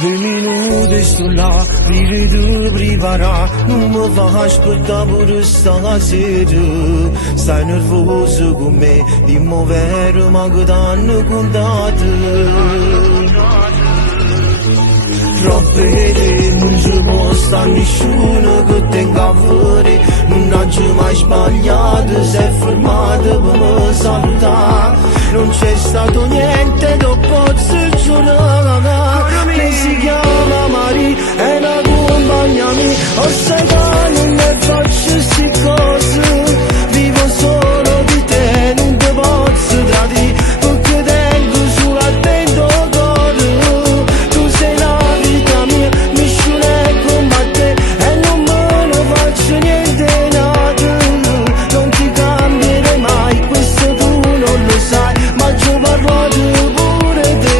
2 minute sto là, ride privarà, non mi fa aspettare pure stasera. Stai nervoso con me, dimmi vero ma che t'hanno contato. Troppe non ci può stare nessuno che tenga fuori, non ha mai sbagliato, si è fermato per me salutare. Non c'è stato niente dopo il giornata, che si chiama Mari, è una compagna mia, o sai che non ne faccio sti cose, vivo solo di te, non ti posso tradire, perché tengo solo a te in cuore, tu sei la vita mia, mi sciune come te, e non me ne faccio niente nato, non ti cambierei mai, questo tu non lo sai, ma ci ho parlato pure te.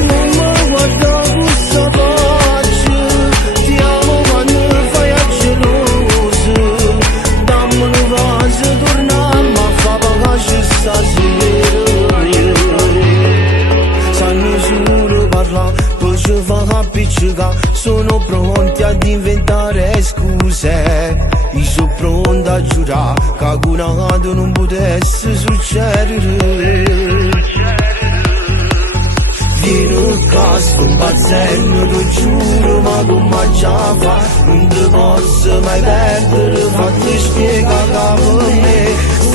Non mi guarda questa faccia, ti amo quando fai a geloso, dammi una cosa, torniamo a fa pace stasera. Sanno solo parla, poi ci fa appiccicare, sono pronti ad inventare scuse. Io sono pronto a giurare che qualcosa non potesse succedere. Vieni qua, sto impazzendo, lo giuro, ma come già fa, non ti posso mai perdere, fatti spiegare che per me